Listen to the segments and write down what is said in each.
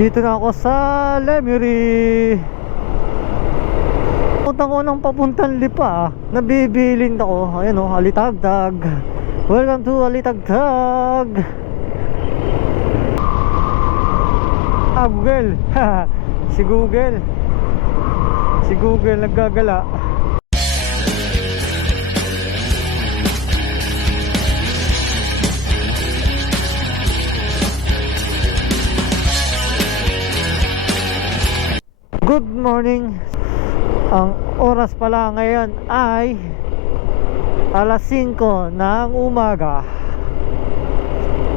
Dito na ako sa Lemery. Punta ko ng papuntang Lipa. Nabibilin ako. Ayan o, Alitagtag. Welcome to Alitagtag. Google. Si Google. Si Google naggagala. Good morning. Ang oras pala ngayon ay alas 5 ng umaga.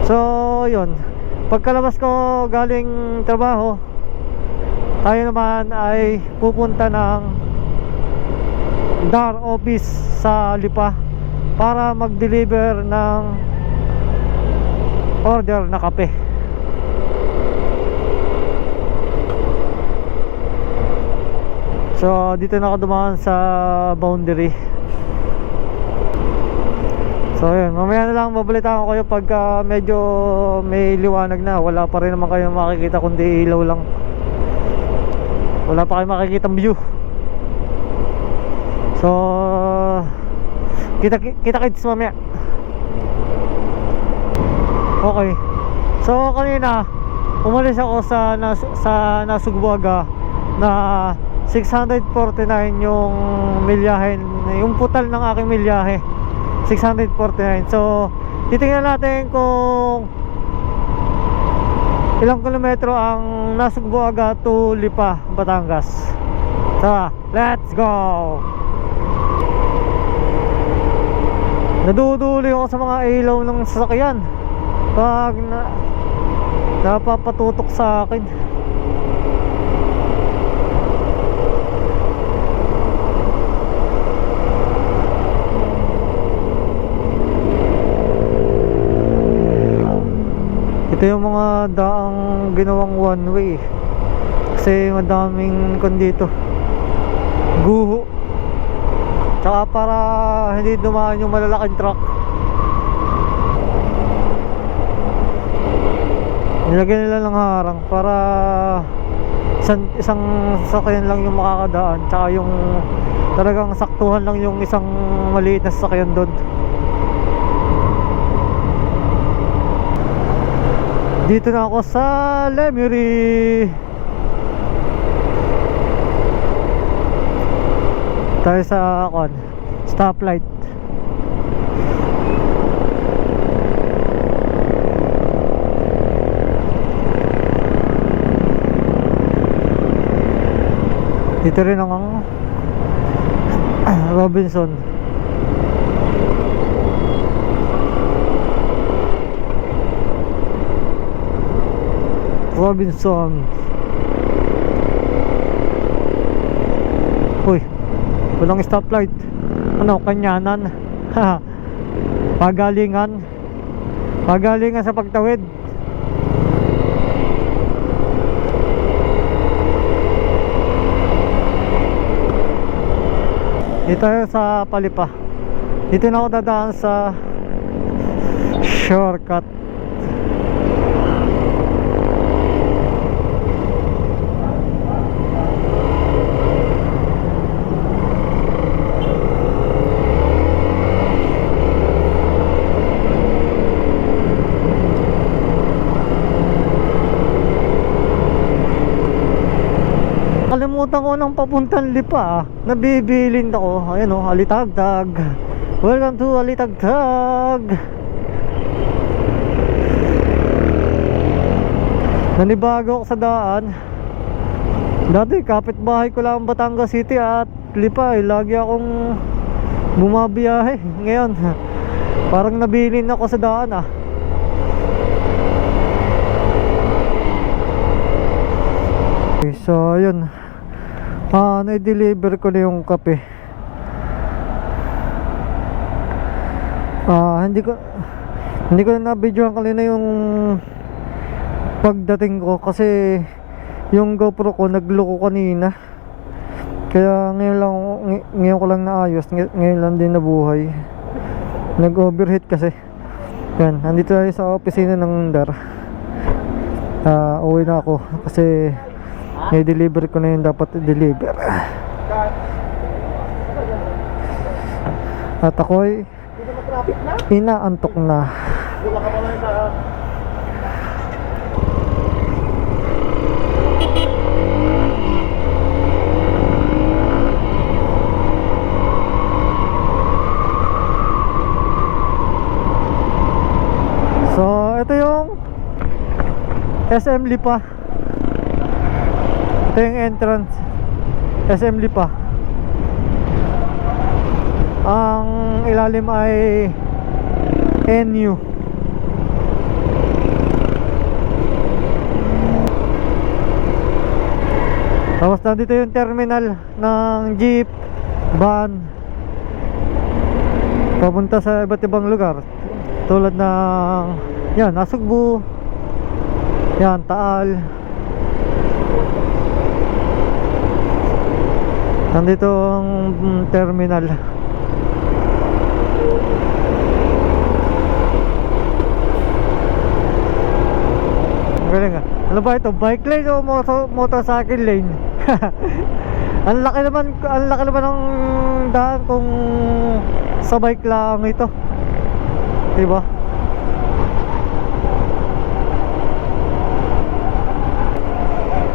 So yun, pagkalabas ko galing trabaho, tayo naman ay pupunta ng DAR office sa Lipa para mag-deliver ng order na kape. So dito na ako dumaan sa boundary. So yun, mamaya na lang babalitaan ko kayo pagka medyo may liwanag na. Wala pa rin naman kayo makikita kundi ilaw lang. Wala pa kayo makikita view. So kita kids mamaya. Okay. So kanina umalis ako sa Nasugbuaga na 649 yung milyahe, yung putal ng aking milyahe 649. So titingnan natin kung ilang kilometro ang Nasugbuaga to Lipa, Batangas. So let's go. Naduduli ako sa mga ilaw ng sasakyan pag napapatutok sa akin. Ito yung mga daang ginawang one way kasi madaming kondito guho, tsaka para hindi dumaan yung malalaking truck, nilagyan nila ng harang para isang sasakyan lang yung makakadaan, tsaka yung talagang saktuhan lang yung isang maliit na sasakyan doon. Dito na ako sa Lemery. Tayo sa stoplight. Dito rin ang Robinson. Uy, walang stoplight. Ano, kanyanan. Pagalingan sa pagtawid. Dito sa Palipa. Dito na ako dadaan sa shortcut. Kalimutan ko ng papuntang Lipa. Nabibilin ako. Ayan o, Alitagtag. Welcome to Alitagtag. Nanibago ako sa daan. Dati kapitbahay ko lang Batangas City at Lipa. Lagi akong bumabiyahe. Ngayon parang nabilin ako sa daan . Okay, so yun, na-deliver ko na yung kape. Hindi ko na na-videoan kanina yung pagdating ko kasi yung GoPro ko nagloko kanina. Kaya ngayon ko lang naayos, ngayon lang din nabuhay. Nag-overheat kasi. Yan, nandito tayo sa opisina ng DAR. Uwi na ako kasi i-deliver ko na yung dapat i-deliver. At ako'y inaantok na. So, ito yung SM Lipa. Ito yung entrance SM Lipa. Ang ilalim ay NU. Tapos nandito yung terminal ng jeep, van, papunta sa iba't ibang lugar. Tulad ng yan, Nasugbu, yan, Taal. Nandito ang terminal. Galing ah. Ano ba ito? Bike lane o motorcycle lane? Ang laki naman ng daan kung sa bike lang ito. Diba?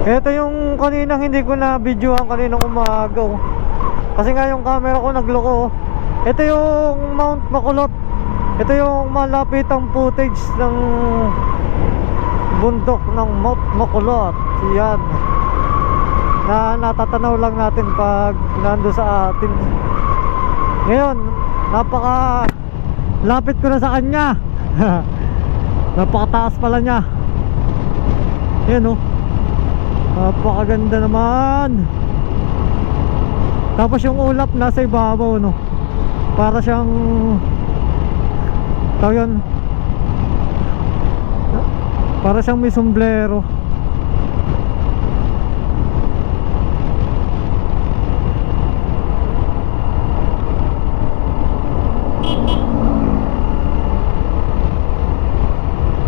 Ito yung kaninang hindi ko na videohan kaninang umaga. Kasi nga yung camera ko nagloko. Ito yung Mount Makulot. Ito yung malapitang footage ng bundok ng Mount Makulot. Yan. Na natatanaw lang natin pag nando sa atin. Ngayon, napaka lapit ko na sa kanya. Napakataas pala niya. Yan oh. Napakaganda naman. Tapos yung ulap nasa ibabaw no. Para siyang tawag, para siyang may sombrero.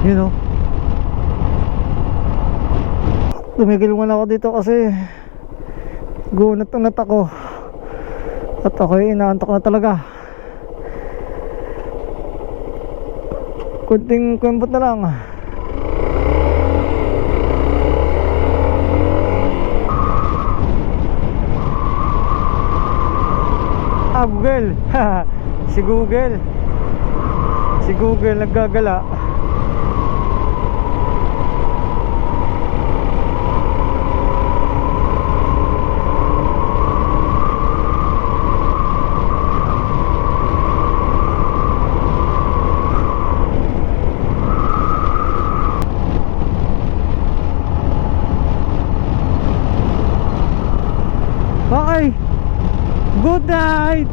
You know, tumigil muna ako dito kasi gunat ako at ako'y inaantok na talaga. Kunting kumbot na lang. Google. Si Google naggagala. Okay, good night.